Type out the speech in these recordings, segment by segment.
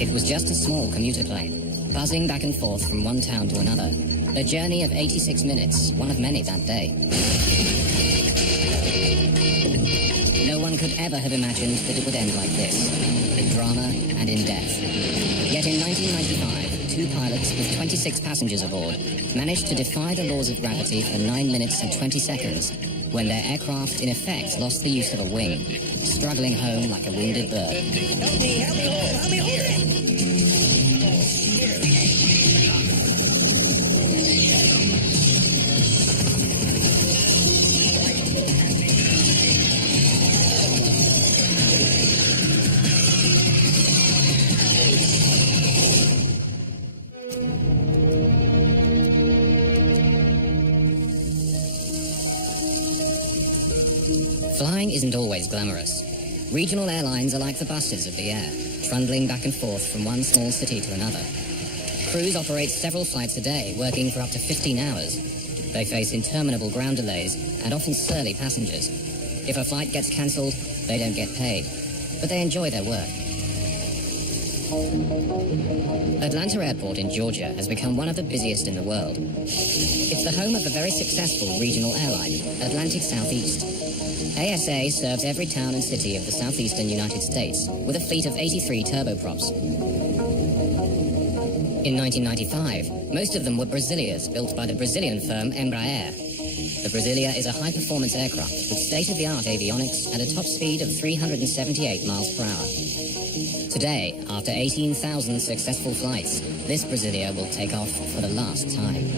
It was just a small commuter plane, buzzing back and forth from one town to another. A journey of 86 minutes, one of many that day. No one could ever have imagined that it would end like this, in drama and in death. Yet in 1995, two pilots with 26 passengers aboard managed to defy the laws of gravity for 9 minutes and 20 seconds, when their aircraft in effect lost the use of a wing, struggling home like a wounded bird. Help me hold it! Flying isn't always glamorous. Regional airlines are like the buses of the air, trundling back and forth from one small city to another. Crews operate several flights a day, working for up to 15 hours. They face interminable ground delays and often surly passengers. If a flight gets cancelled, they don't get paid, but they enjoy their work. Atlanta Airport in Georgia has become one of the busiest in the world. It's the home of the very successful regional airline, Atlantic Southeast. ASA serves every town and city of the southeastern United States with a fleet of 83 turboprops. In 1995, most of them were Brasilias built by the Brazilian firm Embraer. The Brasilia is a high-performance aircraft with state-of-the-art avionics and a top speed of 378 miles per hour. Today, after 18,000 successful flights, this Brasilia will take off for the last time.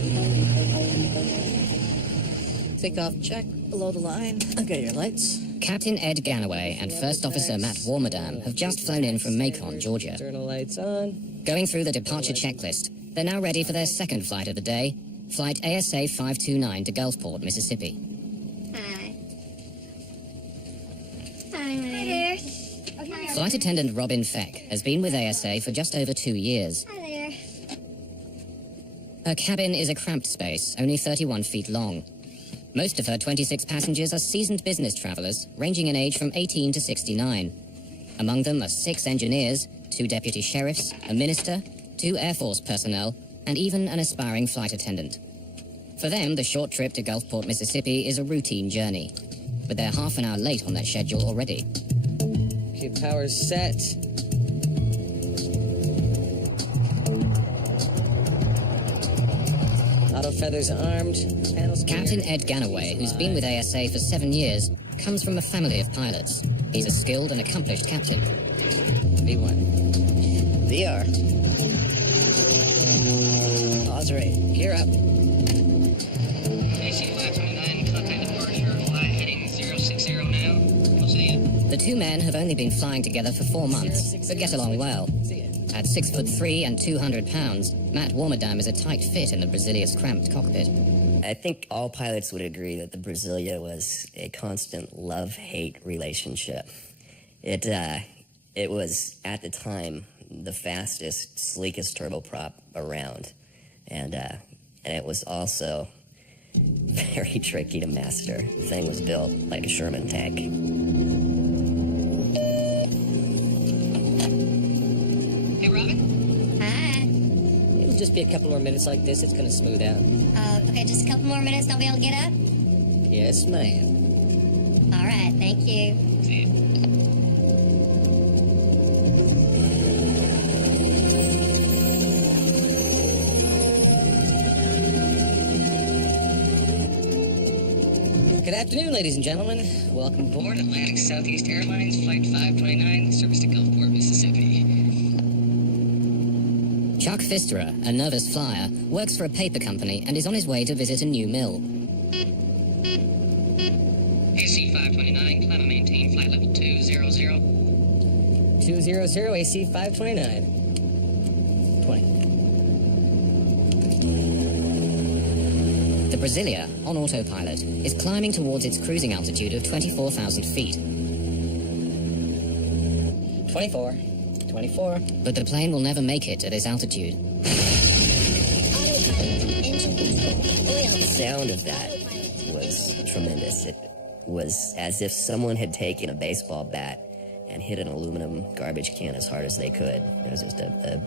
Takeoff check, below the line. Okay, your lights. Captain Ed Ganaway and First Officer Matt Warmadam have just flown in from Macon, Georgia. Turn the lights on. Going through the departure checklist, they're now ready for their second flight of the day, Flight ASA 529 to Gulfport, Mississippi. Hi. Hi there. Okay. Flight attendant Robin Feck has been with ASA for just over 2 years. Hi there. Her cabin is a cramped space, only 31 feet long. Most of her 26 passengers are seasoned business travelers, ranging in age from 18 to 69. Among them are 6 engineers, 2 deputy sheriffs, a minister, 2 Air Force personnel, and even an aspiring flight attendant. For them, the short trip to Gulfport, Mississippi is a routine journey. But they're half an hour late on their schedule already. Okay, power's set. Auto feathers armed. Panels Captain Ed Ganaway, who's been with ASA for 7 years, comes from a family of pilots. He's a skilled and accomplished captain. V1. VR. Pause rate. Gear up. AC 529, contact departure, fly heading 060 now. We'll see you. The two men have only been flying together for 4 months, but get along well. See ya. At 6'3" and 200 pounds, Matt Warmadam is a tight fit in the Brazilia's cramped cockpit. I think all pilots would agree that the Brasilia was a constant love-hate relationship. It was, at the time, the fastest, sleekest turboprop around. And it was also very tricky to master. The thing was built like a Sherman tank. Hey, Robin? Hi. It'll just be a couple more minutes like this. It's gonna smooth out. Okay, just a couple more minutes and I'll be able to get up? Yes, ma'am. All right, thank you. See you. Good afternoon, ladies and gentlemen. Welcome aboard. Board Atlantic Southeast Airlines, Flight 529, service to Gulfport, Mississippi. Chuck Fisterer, a nervous flyer, works for a paper company and is on his way to visit a new mill. AC 529, climb and maintain flight level 200. 200 AC 529. 20. The Brasilia, on autopilot, is climbing towards its cruising altitude of 24,000 feet. 24. 24. But the plane will never make it at this altitude. The sound of that was tremendous. It was as if someone had taken a baseball bat and hit an aluminum garbage can as hard as they could. It was just a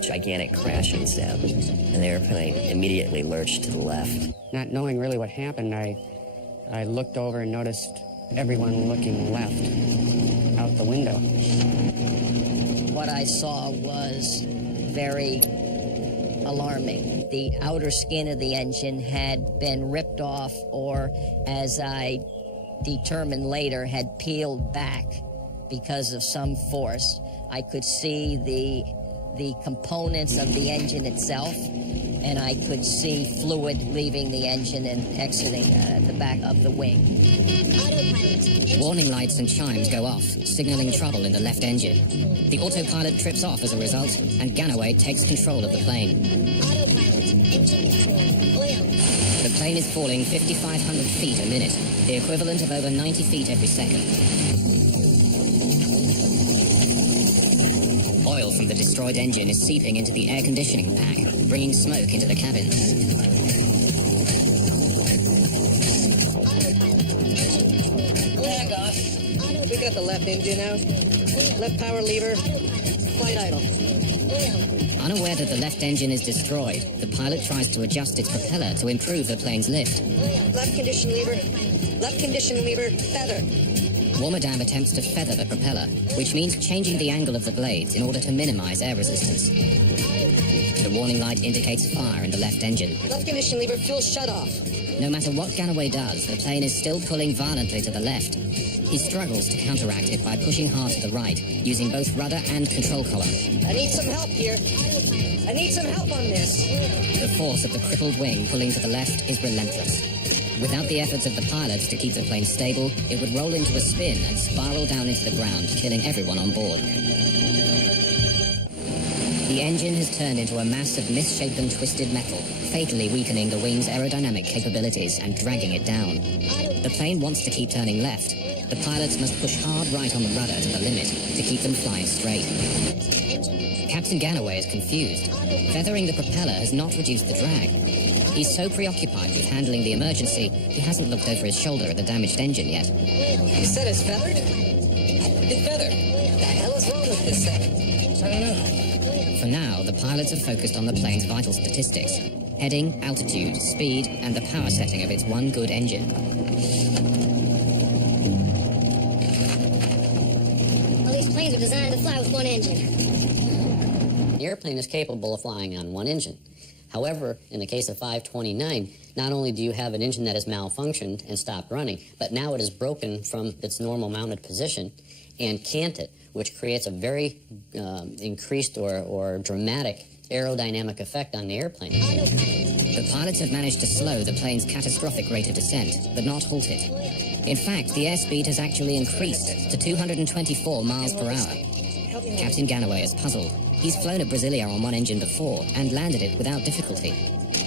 gigantic crashing sound, and the airplane immediately lurched to the left. Not knowing really what happened, I looked over and noticed everyone looking left out the window. What I saw was very alarming. The outer skin of the engine had been ripped off, or as I determined later, had peeled back because of some force. I could see the components of the engine itself, and I could see fluid leaving the engine and exiting the back of the wing. Warning lights and chimes go off, signaling trouble in the left engine. The autopilot trips off as a result, and Ganaway takes control of the plane. The plane is falling 5,500 feet a minute, the equivalent of over 90 feet every second. Oil from the destroyed engine is seeping into the air conditioning pack, bringing smoke into the cabin. Back off. We got the left engine out. Left power lever. Flight idle. Unaware that the left engine is destroyed, the pilot tries to adjust its propeller to improve the plane's lift. Left condition lever. Left condition lever. Feather. Warmadam attempts to feather the propeller, which means changing the angle of the blades in order to minimize air resistance. The warning light indicates fire in the left engine. Left condition lever. Fuel shut off. No matter what Ganaway does, the plane is still pulling violently to the left. He struggles to counteract it by pushing hard to the right, using both rudder and control column. I need some help here. I need some help on this. The force of the crippled wing pulling to the left is relentless. Without the efforts of the pilots to keep the plane stable, it would roll into a spin and spiral down into the ground, killing everyone on board. The engine has turned into a mass of misshapen, twisted metal, fatally weakening the wing's aerodynamic capabilities and dragging it down. The plane wants to keep turning left. The pilots must push hard right on the rudder to the limit to keep them flying straight. Captain Ganaway is confused. Feathering the propeller has not reduced the drag. He's so preoccupied with handling the emergency, he hasn't looked over his shoulder at the damaged engine yet. You said it's feathered? It's feathered. What the hell is wrong with this thing? I don't know. For now, the pilots are focused on the plane's vital statistics: heading, altitude, speed, and the power setting of its one good engine. All these planes are designed to fly with one engine. The airplane is capable of flying on one engine. However, in the case of 529, not only do you have an engine that has malfunctioned and stopped running, but now it is broken from its normal mounted position and canted, which creates a very increased or dramatic aerodynamic effect on the airplane. The pilots have managed to slow the plane's catastrophic rate of descent, but not halt it. In fact, the airspeed has actually increased to 224 miles per hour. Captain Ganaway is puzzled. He's flown a Brasilia on one engine before and landed it without difficulty.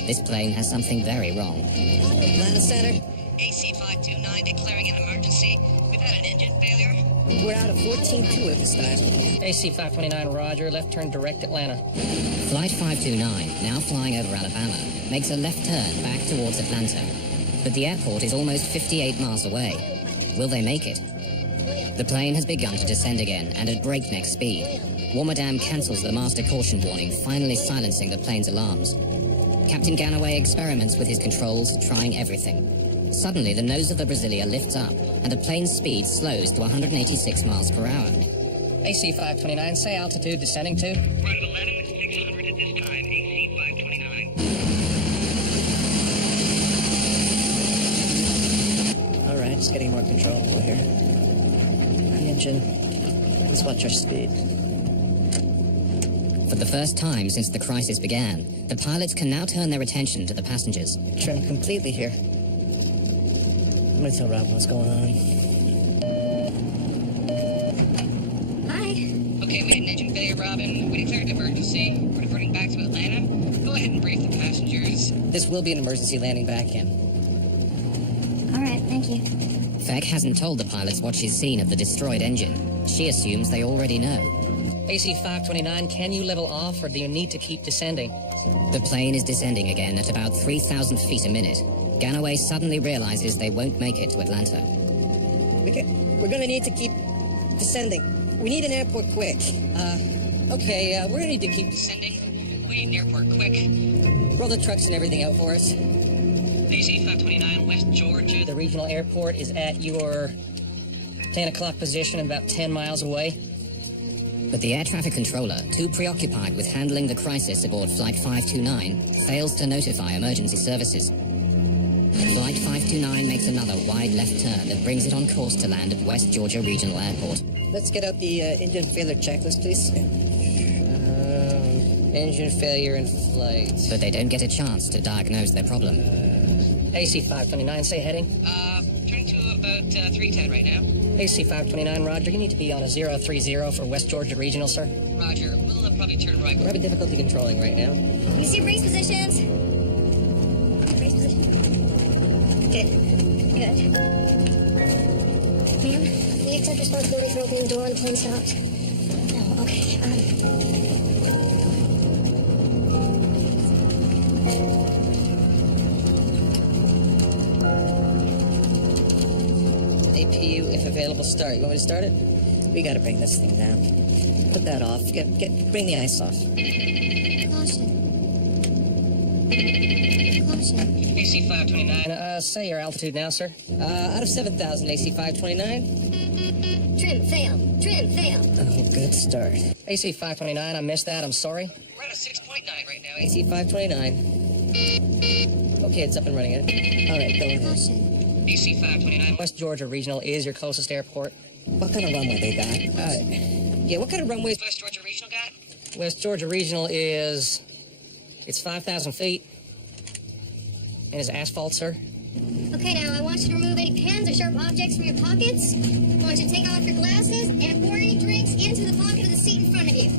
This plane has something very wrong. Atlanta Center. AC529 declaring an emergency. We've had an engine failure. We're out of 14.2 at this time. AC529, roger. Left turn direct Atlanta. Flight 529, now flying over Alabama, makes a left turn back towards Atlanta. But the airport is almost 58 miles away. Will they make it? The plane has begun to descend again, and at breakneck speed. Warmadam cancels the master caution warning, finally silencing the plane's alarms. Captain Ganaway experiments with his controls, trying everything. Suddenly, the nose of the Brasilia lifts up, and the plane's speed slows to 186 miles per hour. AC529, say altitude descending to? We're at 11,600 at this time. AC529. All right, just getting more controllable here. The engine. Let's watch our speed. For the first time since the crisis began, the pilots can now turn their attention to the passengers. Trimmed completely here. I'm gonna tell Rob what's going on. Hi. Okay, we had an engine failure, Robin. We declared an emergency. We're diverting back to Atlanta. Go ahead and brief the passengers. This will be an emergency landing back in. All right, thank you. Feck hasn't told the pilots what she's seen of the destroyed engine. She assumes they already know. AC529, can you level off or do you need to keep descending? The plane is descending again at about 3,000 feet a minute. Ganaway suddenly realizes they won't make it to Atlanta. We're gonna need to keep Descending. We need an airport quick. Okay, we're gonna need to keep descending. We need an airport quick. Roll the trucks and everything out for us. AC 529, West Georgia. The regional airport is at your 10 o'clock position and about 10 miles away. But the air traffic controller, too preoccupied with handling the crisis aboard Flight 529, fails to notify emergency services. Flight 529 makes another wide left turn that brings it on course to land at West Georgia Regional Airport. Let's get out the engine failure checklist, please. Engine failure in flight. But they don't get a chance to diagnose their problem. AC 529, say heading. Turning to about 310 right now. AC 529, Roger, you need to be on a 030 for West Georgia Regional, sir. Roger, we'll probably turn right. We're having difficulty controlling right now. You see brace positions? Brace position. Good. Good. Ma'am, will you accept responsibility for opening the door when the plane stops? No, okay. APU, if available, start. You want me to start it? We gotta bring this thing down. Put that off. Bring the ice off. Caution. Caution. AC 529. Say your altitude now, sir. Out of 7,000, AC 529. Trim, fail. Trim, fail. Oh, good start. AC 529, I missed that, I'm sorry. We're at a 6.9 right now. AC 529. Okay, it's up and running. All right, go ahead. Caution. AC 529. West Georgia Regional is your closest airport. What kind of runway they got? Yeah, what kind of runways? West Georgia Regional got? West Georgia Regional is... It's 5,000 feet. And is asphalt, sir. Okay, now I want you to remove any pens or sharp objects from your pockets. I want you to take off your glasses and pour any drinks into the pocket of the seat in front of you.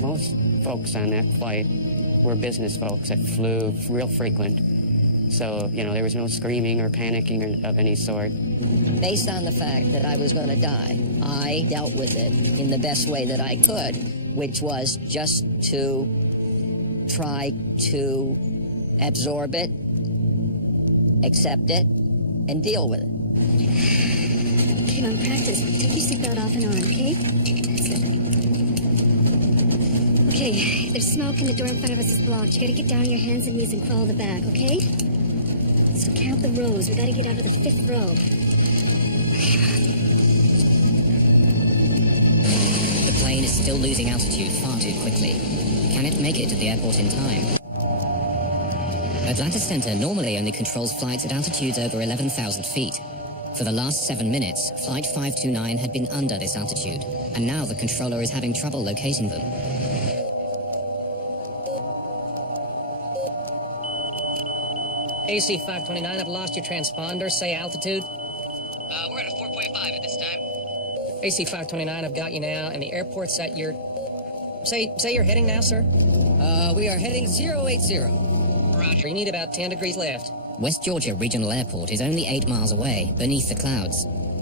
Most folks on that flight were business folks that flew real frequent. So, there was no screaming or panicking of any sort. Based on the fact that I was going to die, I dealt with it in the best way that I could, which was just to try to absorb it, accept it, and deal with it. Okay, on practice. Take your seatbelt off and on, okay? That's it. Okay, there's smoke and the door in front of us is blocked. You gotta get down on your hands and knees and crawl to the back, okay? So count the rows. We gotta get out of the 5th row. The plane is still losing altitude far too quickly. Can it make it to the airport in time? Atlanta Center normally only controls flights at altitudes over 11,000 feet. For the last 7 minutes, Flight 529 had been under this altitude, and now the controller is having trouble locating them. AC 529, I've lost your transponder. Say altitude. We're at a 4.5 at this time. AC 529, I've got you now, and the airport's at your... Say you're heading now, sir? We are heading 080. Roger. You need about 10 degrees left. West Georgia Regional Airport is only 8 miles away, beneath the clouds.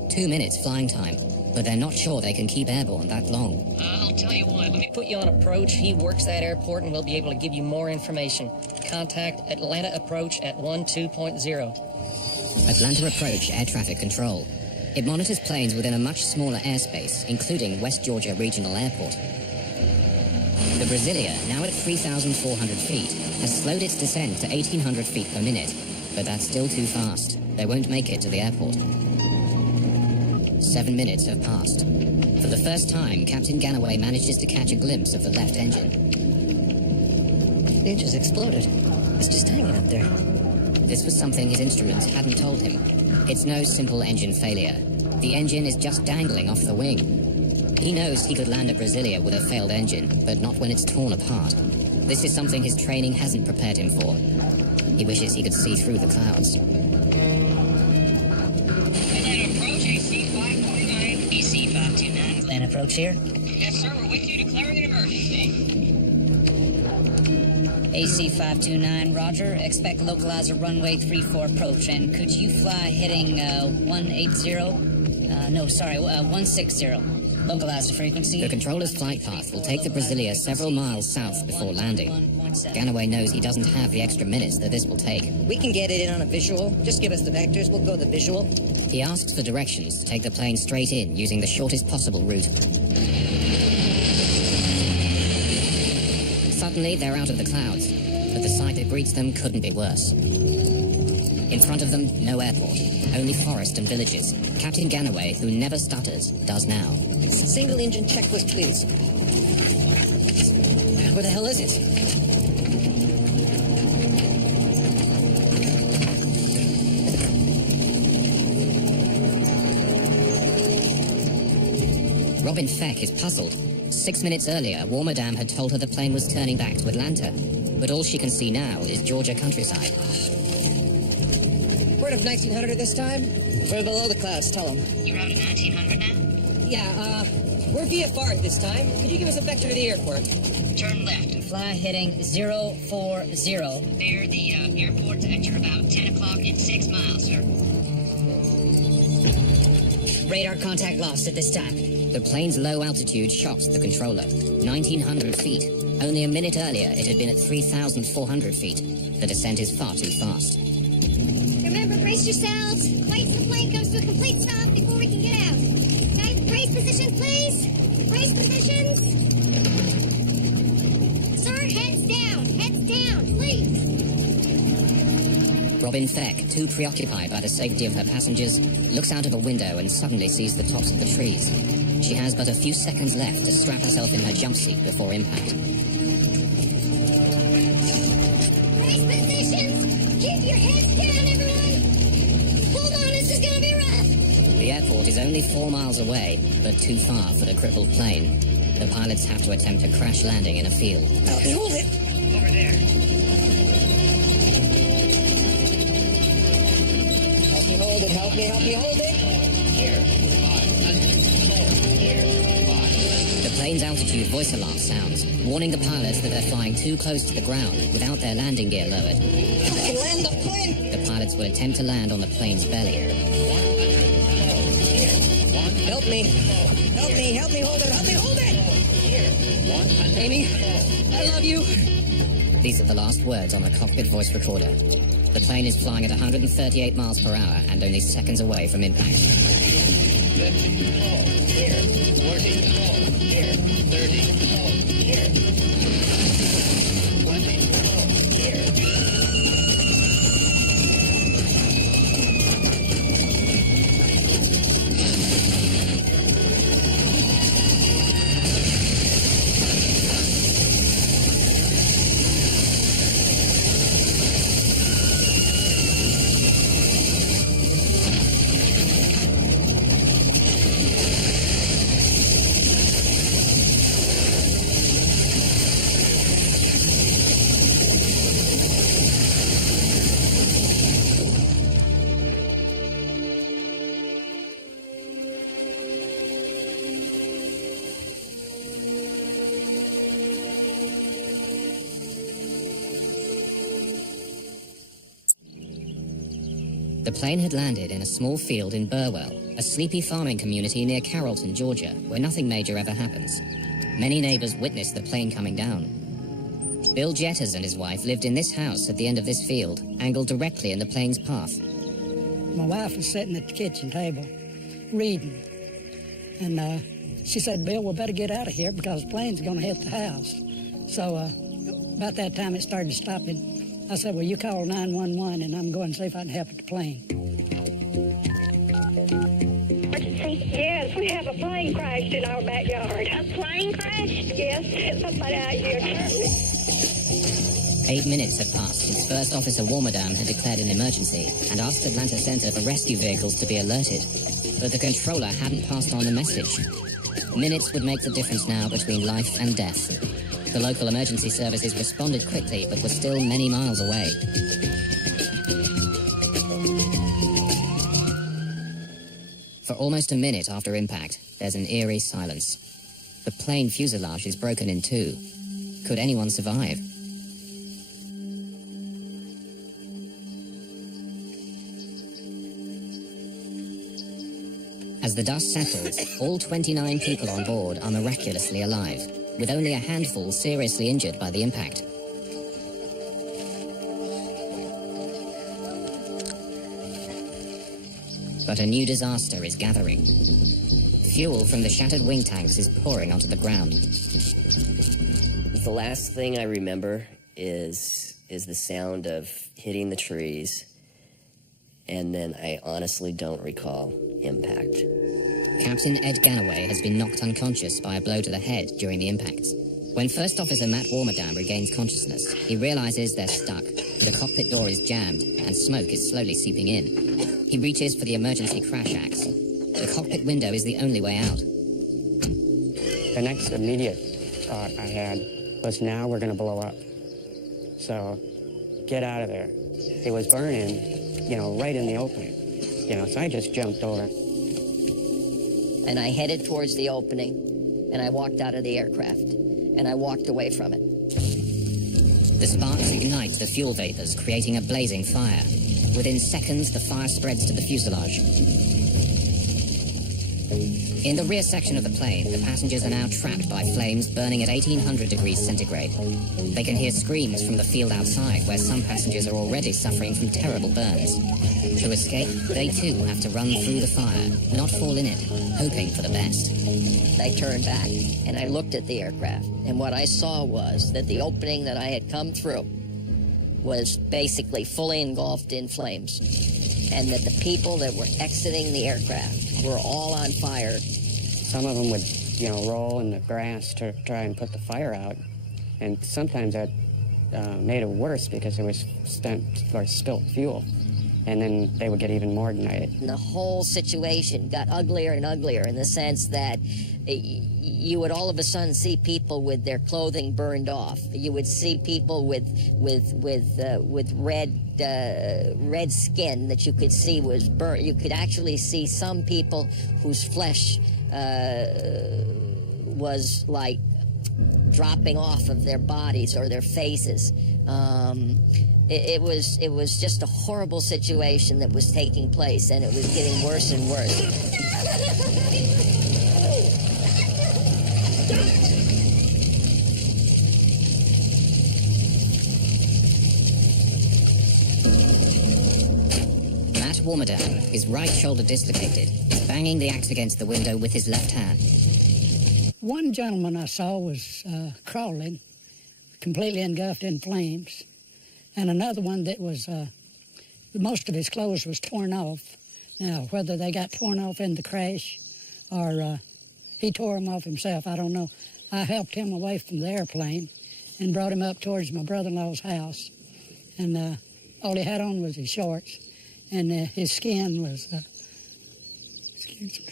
2 minutes flying time, but they're not sure they can keep airborne that long. I'll tell you what, let me Put you on approach. He works that airport, and we'll be able to give you more information. Contact Atlanta Approach at 12.0. Atlanta Approach Air Traffic Control. It monitors planes within a much smaller airspace, including West Georgia Regional Airport. The Brasilia, now at 3,400 feet, has slowed its descent to 1,800 feet per minute, but that's still too fast. They won't make it to the airport. 7 minutes have passed. For the first time, Captain Ganaway manages to catch a glimpse of the left engine. The engine's exploded. It's just hanging up there. This was something his instruments hadn't told him. It's no simple engine failure. The engine is just dangling off the wing. He knows he could land a Brasilia with a failed engine, but not when it's torn apart. This is something his training hasn't prepared him for. He wishes he could see through the clouds. Atlanta Approach, AC 529. AC 529. Atlanta Approach here. Yes, sir, we're with you, declaring an emergency. AC 529, roger. Expect localizer runway 34 approach. And could you fly heading 160? 160. Localize the frequency. The controller's flight path will take the Brasilia several miles south before landing. Ganaway knows he doesn't have the extra minutes that this will take. We can get it in on a visual. Just give us the vectors. We'll go the visual. He asks for directions to take the plane straight in using the shortest possible route. Suddenly, they're out of the clouds, but the sight that greets them couldn't be worse. In front of them, no airport, only forest and villages. Captain Ganaway, who never stutters, does now. Single engine checklist, please. Where the hell is it? Robin Feck is puzzled. 6 minutes earlier, War Madame had told her the plane was turning back to Atlanta, but all she can see now is Georgia countryside. Port of 1900 at this time? We're below the clouds, tell them. You're out at 1900 now? Yeah, we're VFR at this time. Could you give us a vector to the airport? Turn left. Fly heading 040. There, the airport's at your about 10 o'clock and 6 miles, sir. Radar contact lost at this time. The plane's low altitude shocks the controller. 1,900 feet. Only a minute earlier, it had been at 3,400 feet. The descent is far too fast. Remember, brace yourselves. Wait till the plane comes to a complete stop before we can get out. Okay, brace positions, please. Brace positions. Sir, heads down, please. Robin Feck, too preoccupied by the safety of her passengers, looks out of a window and suddenly sees the tops of the trees. She has but a few seconds left to strap herself in her jump seat before impact. Brace positions. Keep your heads down, everyone. Hold on, this is gonna be rough. The airport is only 4 miles away, but too far for the crippled plane. The pilots have to attempt a crash landing in a field. Hold it. Over there. Help me hold it. The plane's altitude voice alarm sounds, warning the pilots that they're flying too close to the ground without their landing gear lowered. I can land the plane. The pilots will attempt to land on the plane's belly. Help me, hold it. Amy, I love you. These are the last words on the cockpit voice recorder. The plane is flying at 138 miles per hour and only seconds away from impact. The plane had landed in a small field in Burwell, a sleepy farming community near Carrollton, Georgia, where nothing major ever happens. Many neighbors witnessed the plane coming down. Bill Jetters and his wife lived in this house at the end of this field, angled directly in the plane's path. My wife was sitting at the kitchen table, reading, and she said, "Bill, we better get out of here because the plane's going to hit the house." So about that time it started stopping. I said, "Well, you call 911 and I'm going to see if I can help at the plane." Yes, we have a plane crashed in our backyard. A plane crashed? Yes, somebody out here. 8 minutes had passed since First Officer War Madame had declared an emergency and asked Atlanta Center for rescue vehicles to be alerted. But the controller hadn't passed on the message. Minutes would make the difference now between life and death. The local emergency services responded quickly, but were still many miles away. For almost a minute after impact, there's an eerie silence. The plane fuselage is broken in two. Could anyone survive? As As the dust settles, all 29 people on board are miraculously alive, with only a handful seriously injured by the impact. But a new disaster is gathering. Fuel from the shattered wing tanks is pouring onto the ground. The last thing I remember is the sound of hitting the trees, and then I honestly don't recall impact. Captain Ed Ganaway has been knocked unconscious by a blow to the head during the impacts. When First Officer Matt Warmerdam regains consciousness, he realizes they're stuck. The cockpit door is jammed, and smoke is slowly seeping in. He reaches for the emergency crash axe. The cockpit window is the only way out. The next immediate thought I had was, now we're going to blow up. So get out of there. It was burning, right in the opening. So I just jumped over. And I headed towards the opening, and I walked out of the aircraft, and I walked away from it. The sparks ignite the fuel vapors, creating a blazing fire. Within seconds, the fire spreads to the fuselage. In the rear section of the plane, the passengers are now trapped by flames burning at 1800 degrees centigrade. They can hear screams from the field outside, where some passengers are already suffering from terrible burns. To escape, they too have to run through the fire, not fall in it, hoping for the best. I turned back, and I looked at the aircraft, and what I saw was that the opening that I had come through was basically fully engulfed in flames, and that the people that were exiting the aircraft were all on fire. Some of them would, roll in the grass to try and put the fire out, and sometimes that made it worse because there was spilt fuel, and then they would get even more ignited. And the whole situation got uglier and uglier in the sense that you would all of a sudden see people with their clothing burned off. You would see people with red skin that you could see was burnt. You could actually see some people whose flesh was like dropping off of their bodies or their faces. It was just a horrible situation that was taking place, and it was getting worse and worse. Matt Warmerdam, his right shoulder dislocated, is banging the axe against the window with his left hand. One gentleman I saw was crawling, completely engulfed in flames, and another one that was, most of his clothes was torn off. Now, whether they got torn off in the crash or he tore them off himself, I don't know. I helped him away from the airplane and brought him up towards my brother-in-law's house. And all he had on was his shorts, and his skin was, excuse me.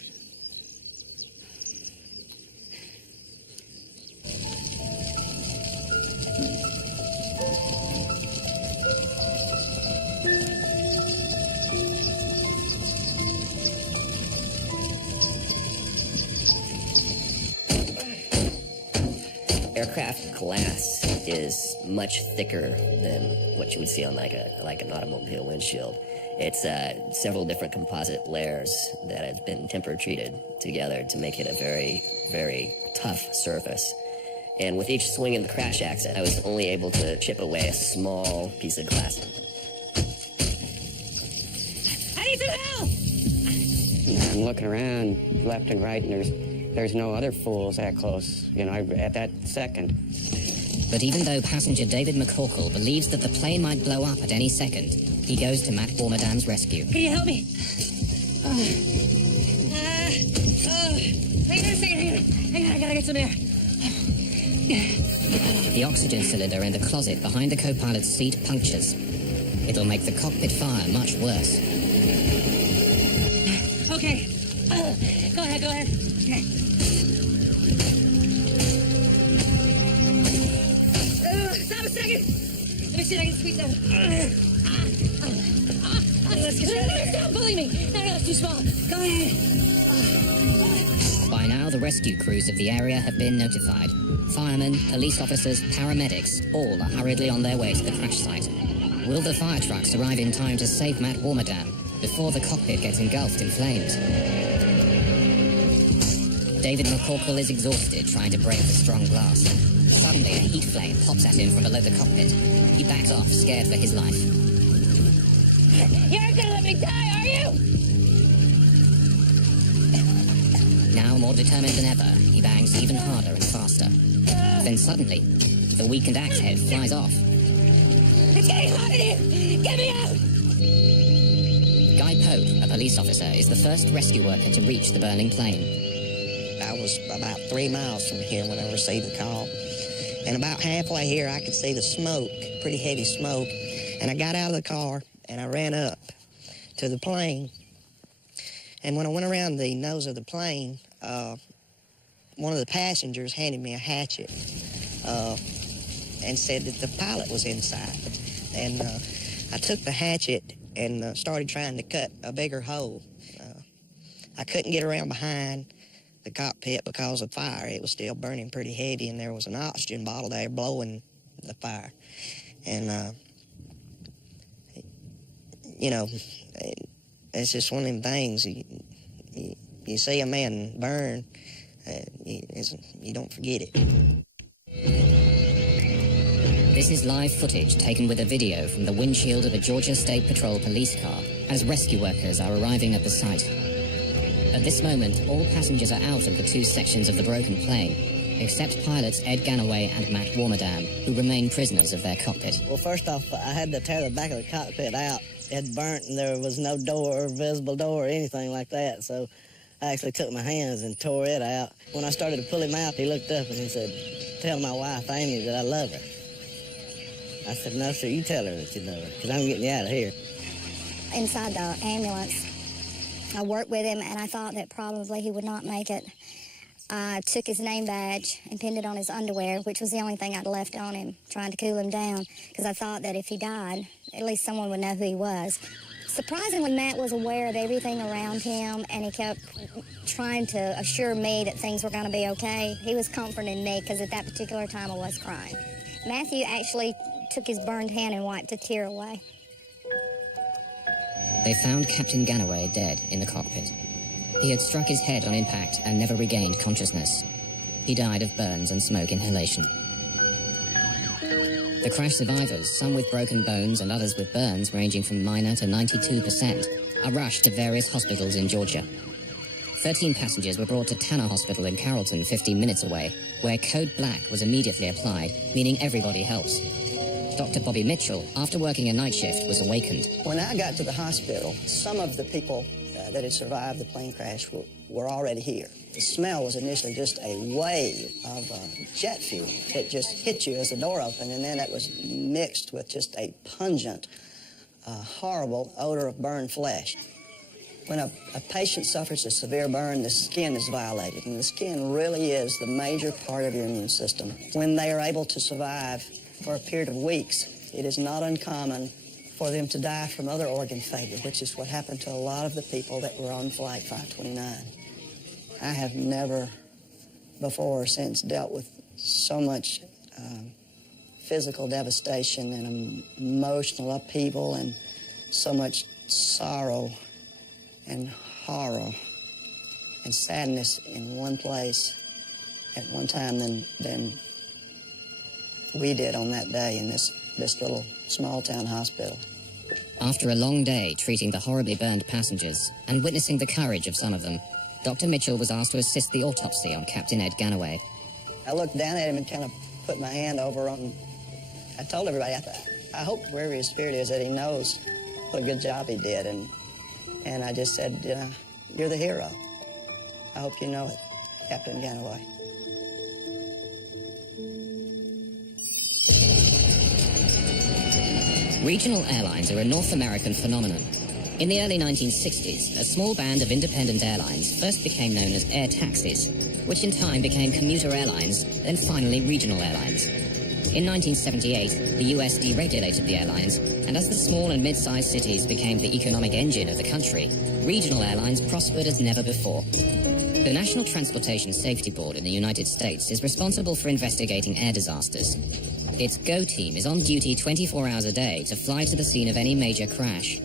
Aircraft glass is much thicker than what you would see on like an automobile windshield. It's several different composite layers that have been temperature treated together to make it a very, very tough surface. And with each swing of the crash axe, I was only able to chip away a small piece of glass. I need some help! I'm looking around left and right, and there's no other fools that close, at that second. But even though passenger David McCorkle believes that the plane might blow up at any second, he goes to Matt Warmerdam's rescue. Can you help me? Hang on a second, hang on, I gotta get some air. The oxygen cylinder in the closet behind the co-pilot's seat punctures. It'll make the cockpit fire much worse. Okay. Go ahead. Okay. Stop a second. Let me see if I can squeeze out. Let's get stop pulling me. No, it's too small. Go ahead. By now, the rescue crews of the area have been notified. Firemen, police officers, paramedics, all are hurriedly on their way to the crash site. Will the fire trucks arrive in time to save Matt Warmerdam before the cockpit gets engulfed in flames? David McCorkle is exhausted trying to break the strong glass. Suddenly, a heat flame pops at him from below the cockpit. He backs off, scared for his life. You aren't gonna let me die, are you? Now more determined than ever, he bangs even harder and faster. Then suddenly, the weakened axe head flies off. It's getting hot in here! Get me out! Guy Pope, a police officer, is the first rescue worker to reach the burning plane. I was about 3 miles from here when I received the call. And about halfway here, I could see the smoke, pretty heavy smoke. And I got out of the car, and I ran up to the plane. And when I went around the nose of the plane, one of the passengers handed me a hatchet and said that the pilot was inside. And I took the hatchet and started trying to cut a bigger hole. I couldn't get around behind the cockpit because of fire. It was still burning pretty heavy, and there was an oxygen bottle there blowing the fire. And, you know, it's just one of them things. You see a man burn, you don't forget it. This is live footage taken with a video from the windshield of a Georgia State Patrol police car as rescue workers are arriving at the site. At this moment, all passengers are out of the 2 sections of the broken plane, except pilots Ed Ganaway and Matt Warmerdam, who remain prisoners of their cockpit. Well, first off, I had to tear the back of the cockpit out. It had burnt, and there was no door, visible door, or anything like that, so I actually took my hands and tore it out. When I started to pull him out, he looked up and he said, "Tell my wife, Amy, that I love her." I said, "No, sir, you tell her that you love her, because I'm getting you out of here." Inside the ambulance, I worked with him, and I thought that probably he would not make it. I took his name badge and pinned it on his underwear, which was the only thing I'd left on him, trying to cool him down, because I thought that if he died, at least someone would know who he was. Surprisingly, Matt was aware of everything around him, and he kept trying to assure me that things were going to be okay. He was comforting me, because at that particular time I was crying. Matthew actually took his burned hand and wiped a tear away. They found Captain Ganaway dead in the cockpit. He had struck his head on impact and never regained consciousness. He died of burns and smoke inhalation. The crash survivors, some with broken bones and others with burns ranging from minor to 92%, are rushed to various hospitals in Georgia. 13 passengers were brought to Tanner Hospital in Carrollton, 15 minutes away, where Code Black was immediately applied, meaning everybody helps. Dr. Bobby Mitchell, after working a night shift, was awakened. When I got to the hospital, some of the people that had survived the plane crash were already here. The smell was initially just a wave of jet fuel. It just hit you as the door opened, and then it was mixed with just a pungent, horrible odor of burned flesh. When a patient suffers a severe burn, the skin is violated, and the skin really is the major part of your immune system. When they are able to survive for a period of weeks, it is not uncommon for them to die from other organ failure, which is what happened to a lot of the people that were on Flight 529. I have never before or since dealt with so much physical devastation and emotional upheaval and so much sorrow and horror and sadness in one place at one time than we did on that day in this little small town hospital. After a long day treating the horribly burned passengers and witnessing the courage of some of them, Dr. Mitchell was asked to assist the autopsy on Captain Ed Ganaway. I looked down at him and kind of put my hand over on. I told everybody, I hope wherever his spirit is that he knows what a good job he did. And I just said, you're the hero. I hope you know it, Captain Ganaway. Regional airlines are a North American phenomenon. In the early 1960s, a small band of independent airlines first became known as air taxis, which in time became commuter airlines, then finally regional airlines. In 1978, the US deregulated the airlines, and as the small and mid-sized cities became the economic engine of the country, regional airlines prospered as never before. The National Transportation Safety Board in the United States is responsible for investigating air disasters. Its GO team is on duty 24 hours a day to fly to the scene of any major crash.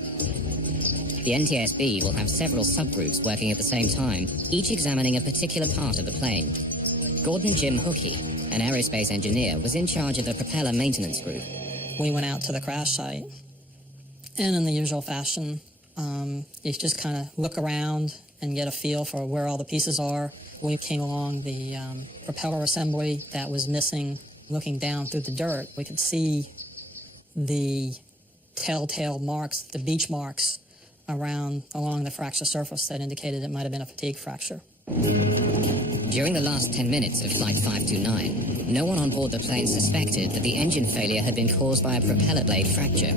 The NTSB will have several subgroups working at the same time, each examining a particular part of the plane. Gordon Jim Hookey, an aerospace engineer, was in charge of the propeller maintenance group. We went out to the crash site, and in the usual fashion, you just kind of look around and get a feel for where all the pieces are. We came along the propeller assembly that was missing. Looking down through the dirt, we could see the telltale marks, the beach marks along the fracture surface that indicated it might have been a fatigue fracture. During the last 10 minutes of Flight 529, no one on board the plane suspected that the engine failure had been caused by a propeller blade fracture.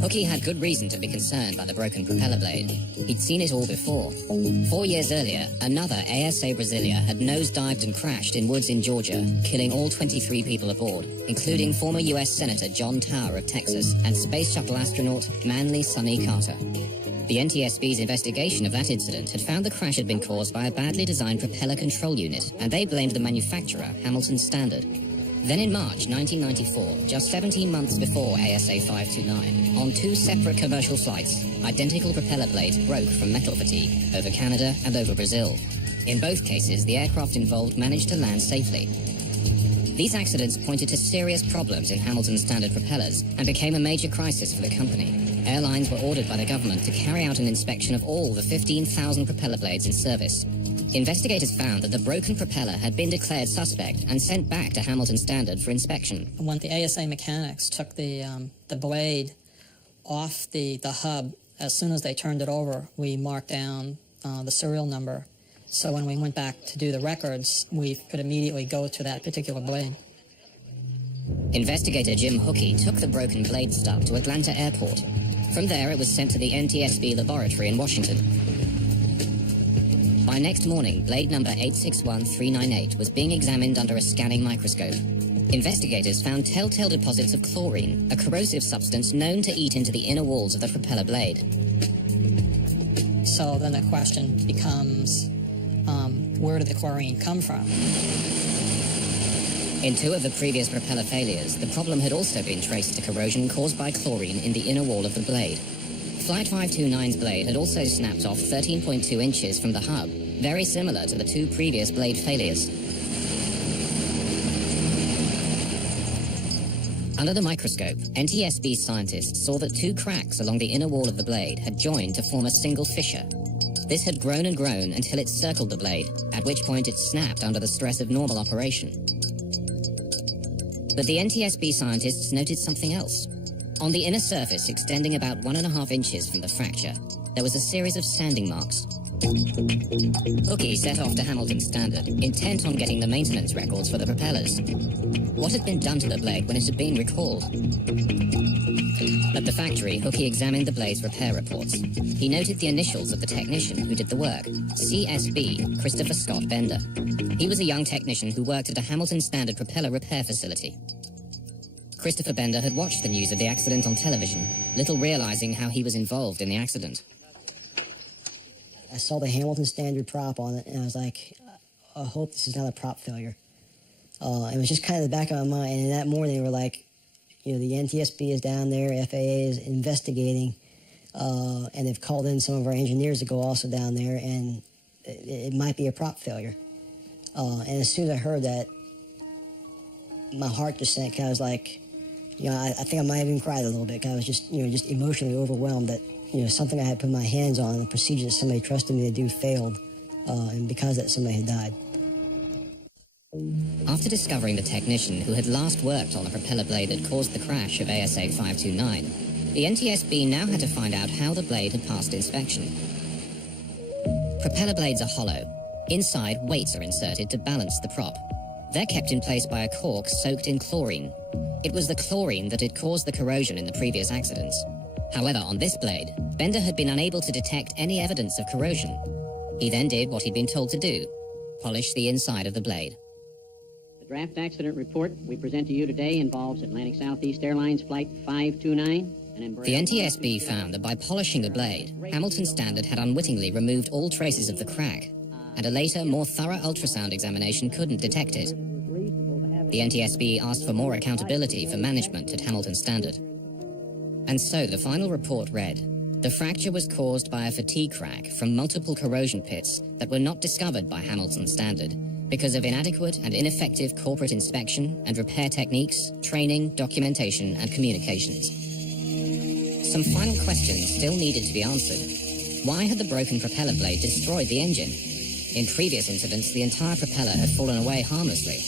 Hookey had good reason to be concerned by the broken propeller blade. He'd seen it all before. 4 years earlier, another ASA Brasilia had nosedived and crashed in woods in Georgia, killing all 23 people aboard, including former U.S. Senator John Tower of Texas and space shuttle astronaut Manly Sonny Carter. The NTSB's investigation of that incident had found the crash had been caused by a badly designed propeller control unit, and they blamed the manufacturer, Hamilton Standard. Then in March 1994, just 17 months before ASA 529, on 2 separate commercial flights, identical propeller blades broke from metal fatigue over Canada and over Brazil. In both cases, the aircraft involved managed to land safely. These accidents pointed to serious problems in Hamilton Standard propellers and became a major crisis for the company. Airlines were ordered by the government to carry out an inspection of all the 15,000 propeller blades in service. Investigators found that the broken propeller had been declared suspect and sent back to Hamilton Standard for inspection. When the ASA mechanics took the blade off the hub, as soon as they turned it over, we marked down the serial number. So when we went back to do the records, we could immediately go to that particular blade. Investigator Jim Hookey took the broken blade stub to Atlanta Airport. From there, it was sent to the NTSB laboratory in Washington. By next morning, blade number 861398 was being examined under a scanning microscope. Investigators found telltale deposits of chlorine, a corrosive substance known to eat into the inner walls of the propeller blade. So then the question becomes, where did the chlorine come from? In 2 of the previous propeller failures, the problem had also been traced to corrosion caused by chlorine in the inner wall of the blade. Flight 529's blade had also snapped off 13.2 inches from the hub, very similar to the 2 previous blade failures. Under the microscope, NTSB scientists saw that 2 cracks along the inner wall of the blade had joined to form a single fissure. This had grown and grown until it circled the blade, at which point it snapped under the stress of normal operation. But the NTSB scientists noted something else. On the inner surface, extending about 1.5 inches from the fracture, there was a series of sanding marks. Hookey set off to Hamilton Standard, intent on getting the maintenance records for the propellers. What had been done to the blade when it had been recalled? At the factory, Hookey examined the blade's repair reports. He noted the initials of the technician who did the work, CSB, Christopher Scott Bender. He was a young technician who worked at a Hamilton Standard propeller repair facility. Christopher Bender had watched the news of the accident on television, little realizing how he was involved in the accident. I saw the Hamilton Standard prop on it, and I was like, I hope this is not a prop failure. It was just kind of the back of my mind, and that morning they were like, you know, the NTSB is down there, FAA is investigating, and they've called in some of our engineers to go also down there, and it might be a prop failure. And as soon as I heard that, my heart just sank. I was like, you know, I think I might have even cried a little bit. I was just, you know, just emotionally overwhelmed that, you know, something I had put my hands on, the procedure that somebody trusted me to do failed, and because of that, somebody had died. After discovering the technician who had last worked on the propeller blade that caused the crash of ASA 529, the NTSB now had to find out how the blade had passed inspection. Propeller blades are hollow. Inside, weights are inserted to balance the prop. They're kept in place by a cork soaked in chlorine. It was the chlorine that had caused the corrosion in the previous accidents. However, on this blade, Bender had been unable to detect any evidence of corrosion. He then did what he'd been told to do, polish the inside of the blade. The draft accident report we present to you today involves Atlantic Southeast Airlines Flight 529. The NTSB found that by polishing the blade, Hamilton Standard had unwittingly removed all traces of the crack, and a later, more thorough ultrasound examination couldn't detect it. The NTSB asked for more accountability for management at Hamilton Standard. And so the final report read, The fracture was caused by a fatigue crack from multiple corrosion pits that were not discovered by Hamilton standard because of inadequate and ineffective corporate inspection and repair techniques, training, documentation, and communications. Some final questions still needed to be answered. Why had the broken propeller blade destroyed the engine? In previous incidents, the entire propeller had fallen away harmlessly.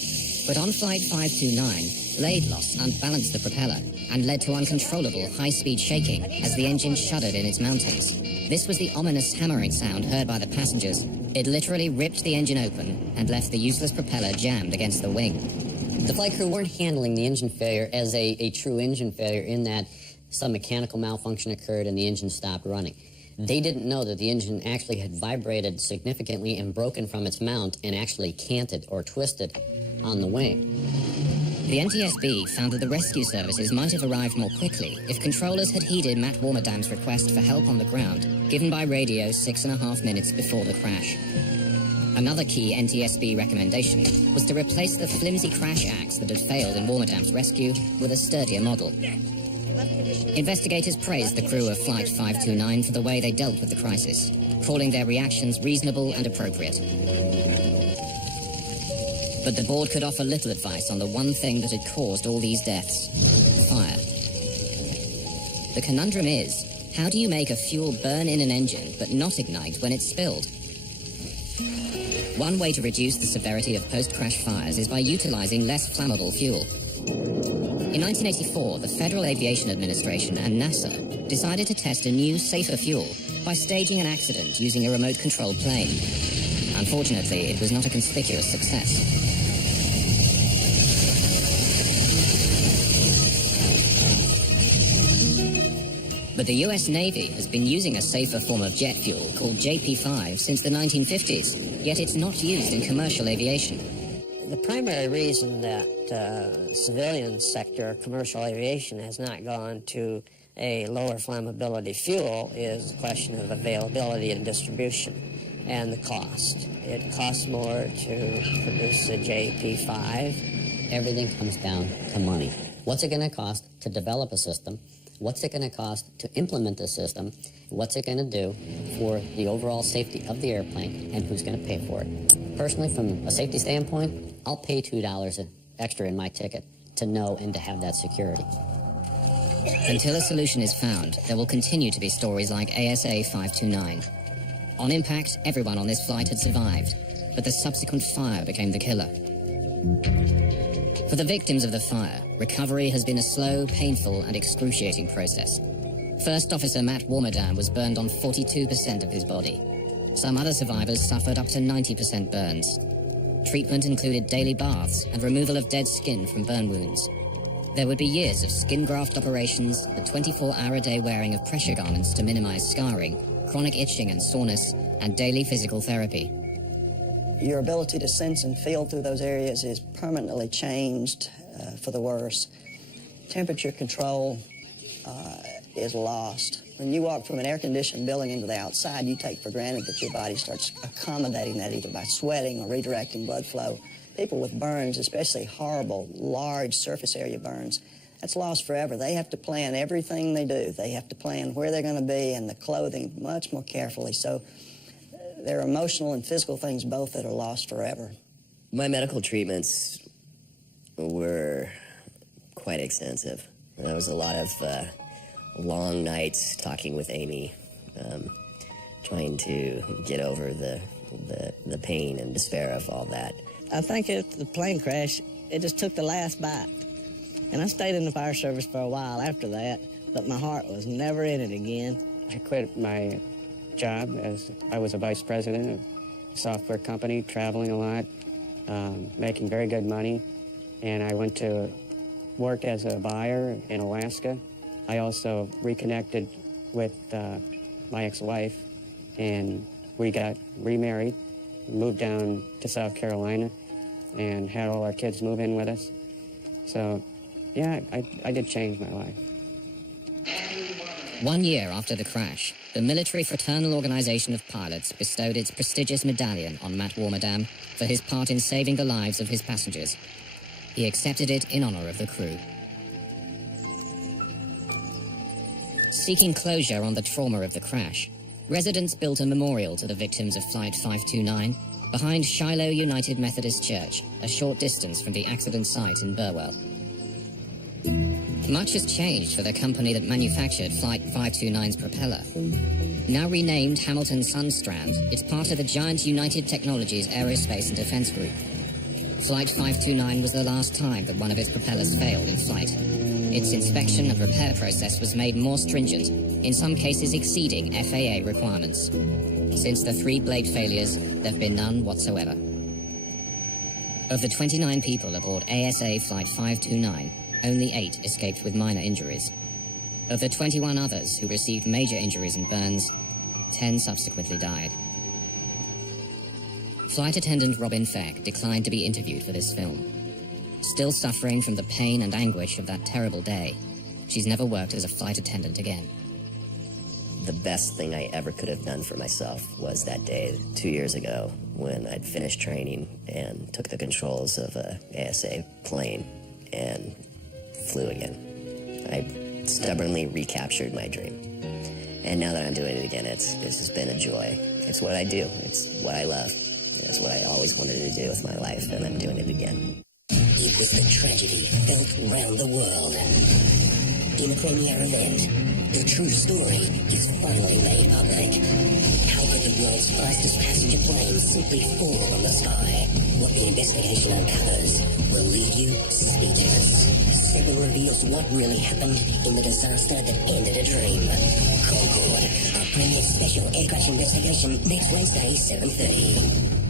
But on Flight 529, blade loss unbalanced the propeller and led to uncontrollable high-speed shaking as the engine shuddered in its mountings. This was the ominous hammering sound heard by the passengers. It literally ripped the engine open and left the useless propeller jammed against the wing. The flight crew weren't handling the engine failure as a true engine failure in that some mechanical malfunction occurred and the engine stopped running. They didn't know that the engine actually had vibrated significantly and broken from its mount and actually canted or twisted on the wing. The NTSB found that the rescue services might have arrived more quickly if controllers had heeded Matt Warmerdam's request for help on the ground, given by radio 6.5 minutes before the crash. Another key NTSB recommendation was to replace the flimsy crash axe that had failed in Warmerdam's rescue with a sturdier model. Investigators praised the crew of Flight 529 for the way they dealt with the crisis, calling their reactions reasonable and appropriate. But the board could offer little advice on the one thing that had caused all these deaths: fire. The conundrum is, how do you make a fuel burn in an engine but not ignite when it's spilled? One way to reduce the severity of post-crash fires is by utilizing less flammable fuel. In 1984, the Federal Aviation Administration and NASA decided to test a new, safer fuel by staging an accident using a remote-controlled plane. Unfortunately, it was not a conspicuous success. But the US Navy has been using a safer form of jet fuel called JP5 since the 1950s, yet it's not used in commercial aviation. The primary reason that civilian sector commercial aviation has not gone to a lower flammability fuel is a question of availability and distribution and the cost. It costs more to produce a JP5. Everything comes down to money. What's it going to cost to develop a system? What's it going to cost to implement the system? What's it going to do for the overall safety of the airplane, and who's going to pay for it? Personally, from a safety standpoint, I'll pay $2 extra in my ticket to know and to have that security. Until a solution is found, there will continue to be stories like ASA 529. On impact, everyone on this flight had survived, but the subsequent fire became the killer. For the victims of the fire, recovery has been a slow, painful, and excruciating process. First Officer Matt Warmerdam was burned on 42% of his body. Some other survivors suffered up to 90% burns. Treatment included daily baths and removal of dead skin from burn wounds. There would be years of skin graft operations, the 24-hour-a-day wearing of pressure garments to minimize scarring, chronic itching and soreness, and daily physical therapy. Your ability to sense and feel through those areas is permanently changed for the worse. Temperature control is lost. When you walk from an air-conditioned building into the outside, you take for granted that your body starts accommodating that either by sweating or redirecting blood flow. People with burns, especially horrible, large surface area burns, that's lost forever. They have to plan everything they do. They have to plan where they're going to be and the clothing much more carefully. So there are emotional and physical things both that are lost forever. My medical treatments were quite extensive. There was a lot of long nights talking with Amy, trying to get over the pain and despair of all that. I think after the plane crash, it just took the last bite. And I stayed in the fire service for a while after that, but my heart was never in it again. I quit my job as I was a vice president of a software company, traveling a lot, making very good money. And I went to work as a buyer in Alaska. I also reconnected with my ex-wife, and we got remarried, moved down to South Carolina, and had all our kids move in with us. So, yeah, I did change my life. 1 year after the crash, the Military Fraternal Organization of Pilots bestowed its prestigious medallion on Matt Warmerdam for his part in saving the lives of his passengers. He accepted it in honor of the crew. Seeking closure on the trauma of the crash, residents built a memorial to the victims of Flight 529 behind Shiloh United Methodist Church, a short distance from the accident site in Burwell. Much has changed for the company that manufactured Flight 529's propeller. Now renamed Hamilton Sundstrand, it's part of the giant United Technologies Aerospace and Defense Group. Flight 529 was the last time that one of its propellers failed in flight. Its inspection and repair process was made more stringent, in some cases exceeding FAA requirements. Since the 3 blade failures, there have been none whatsoever. Of the 29 people aboard ASA Flight 529, only 8 escaped with minor injuries. Of the 21 others who received major injuries and burns, 10 subsequently died. Flight attendant Robin Feck declined to be interviewed for this film. Still suffering from the pain and anguish of that terrible day, she's never worked as a flight attendant again. The best thing I ever could have done for myself was that day 2 years ago when I'd finished training and took the controls of a ASA plane and flew again. I stubbornly recaptured my dream. And now that I'm doing it again, this has been a joy. It's what I do. It's what I love. It's what I always wanted to do with my life, and I'm doing it again. It was the tragedy felt round the world. In a premiere event, the true story is finally made public. How could the world's fastest passenger plane simply fall from the sky? What the investigation uncovers will leave you speechless. 7 reveals what really happened in the disaster that ended a dream. Concorde, a premiere special air crash investigation next Wednesday, 7:30.